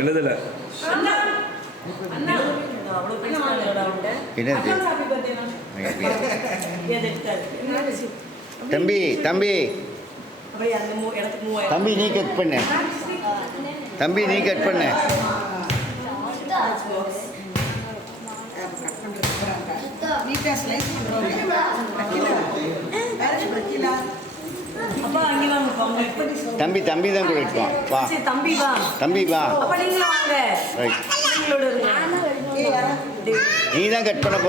எழுதல தம்பி தம்பி தம்பி நீ கட் பண்ணு தம்பி நீ கட் பண்ணு தம்பி தம்பி தான் கூட இருப்பான் வா தம்பி வா நீ தான் கட் பண்ண போற